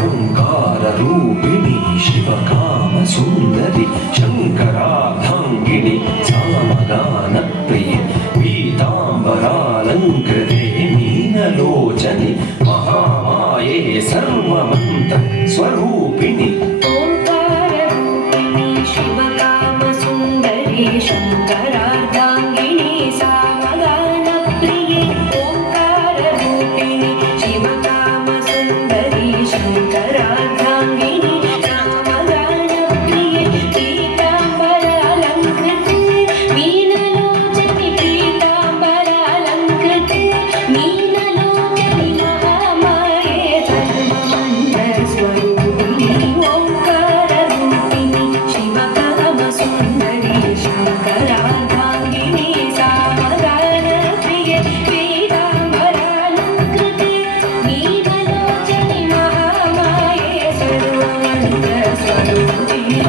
ఓంకారరూపిణి శివకామ సుందరి శంకరార్ధాంగిణి సామగాన ప్రియ పీతాంబరాలంకృతే మీనలోచని మహామాయే సర్వమంత్ర స్వరూపిణి शंकरार्धांगिनी सामगान प्रिये ओंकाररूपिणी शिवकाम सुंदरी शंकरार्धांगिनी सामगान प्रिये पीतांबरालंकृते मीनलोचनि पीतांबरालंकृते मीनलोचनि महामाये सर्वमन्त्रस्वरूपिणी ओंकाररूपिणी शिवकाम सुंदरी शंकरार्धांगिनी सामगान प्रिये पीतांबरालंकृते मीनलोचनि महामाये सर्वमन्त्रस्वरूपिणी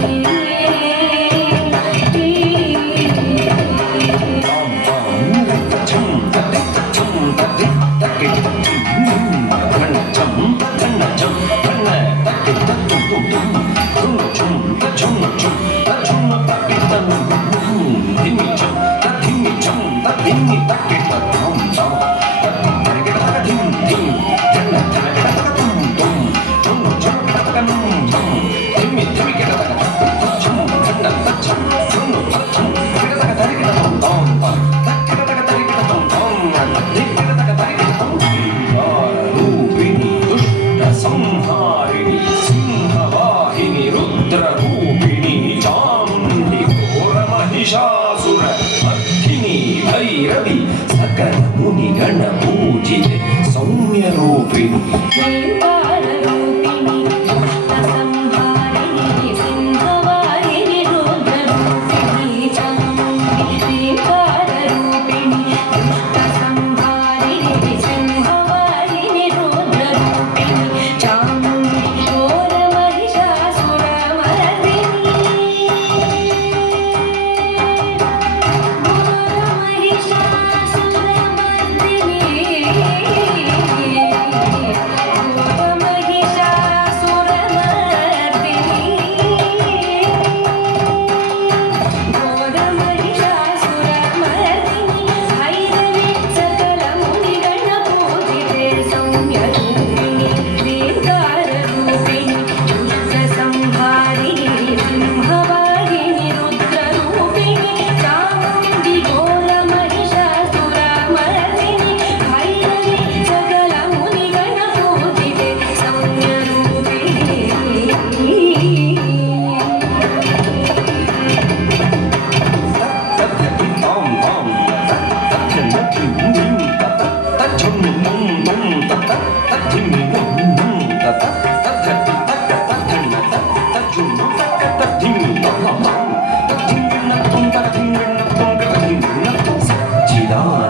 రూపిణి దుష్ట సంహారిణి సింహవాహిని రుద్రరూపిణి చాముండి ఘోర మహిషాసుర మర్దిని భైరవి సకల ముని గణ పూజిత సౌమ్య రూపిణి ओंकाररूपिणी दुष्टसंहारिणी सिंहवाहिनी रुद्ररूपिणी चामुण्डी ओंकाररूपिणी दुष्टसंहारिणी सिंहवाहिनी रुद्ररूपिणी चामुण्डी घोरमहिषासुरमर्दिनी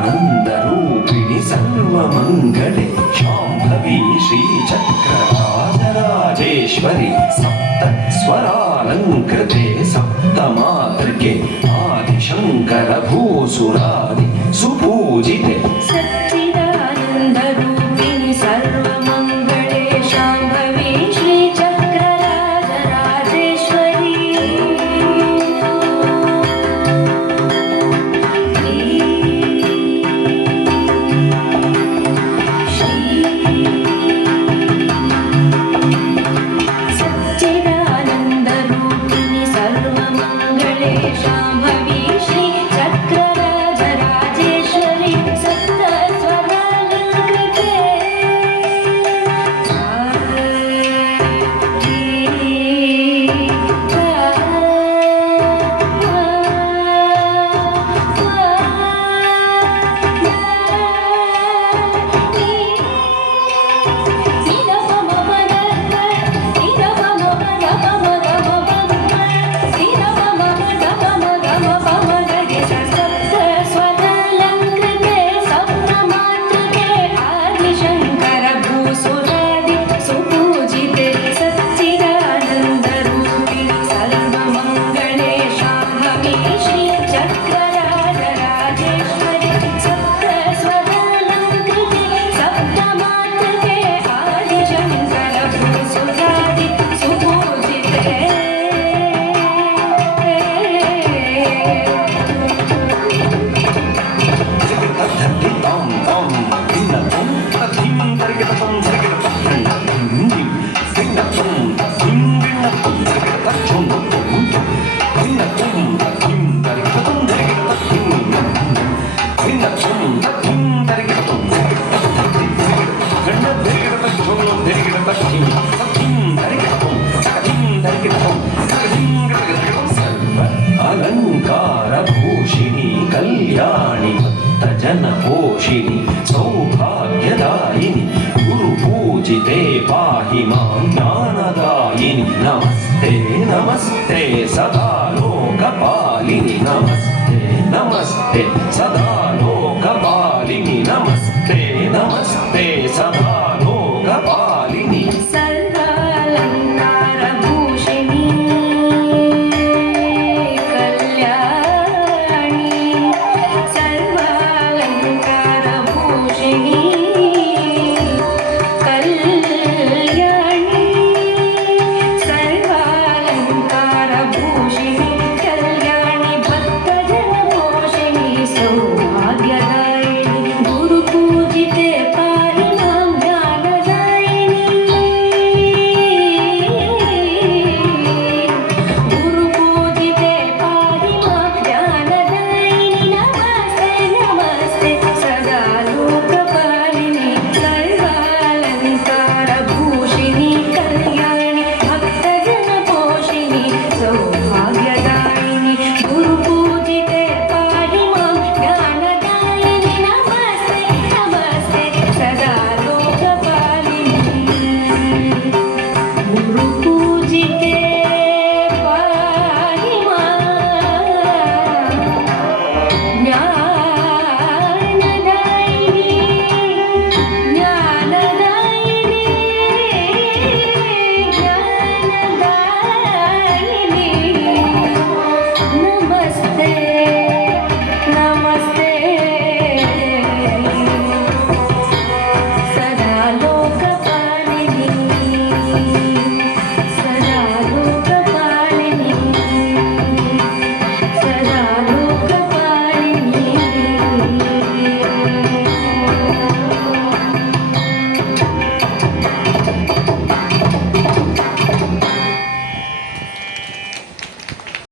సచ్చిదానందరూపిణి సర్వమంగళే శాంభవి శ్రీచక్రరాజరాజేశ్వరి సప్త స్వరాలంకృతే సప్తమాతృకే ఆదిశంకర భూసురాది సుపూజితే सच्चिदानन्दरूपिणि सर्वमङ्गले शाम्भवी श्रीचक्रराजराजेश्वरी सच्चिदानन्दरूपिणि सर्वमङ्गले शाम्भवी श्रीचक्रराजराजेश्वरी सप्तस्वरालङ्कृते Bye. अलङ्कारभूषिणि कल्याणि भक्तजनपोषिणि सौभाग्यदायिनि गुरुपूजिते पाहि मां ज्ञानदायिनि नमस्ते नमस्ते सदा लोकपालिनि नमस्ते नमस्ते सदा लोकपालिनि नमस्ते नमस्ते सदा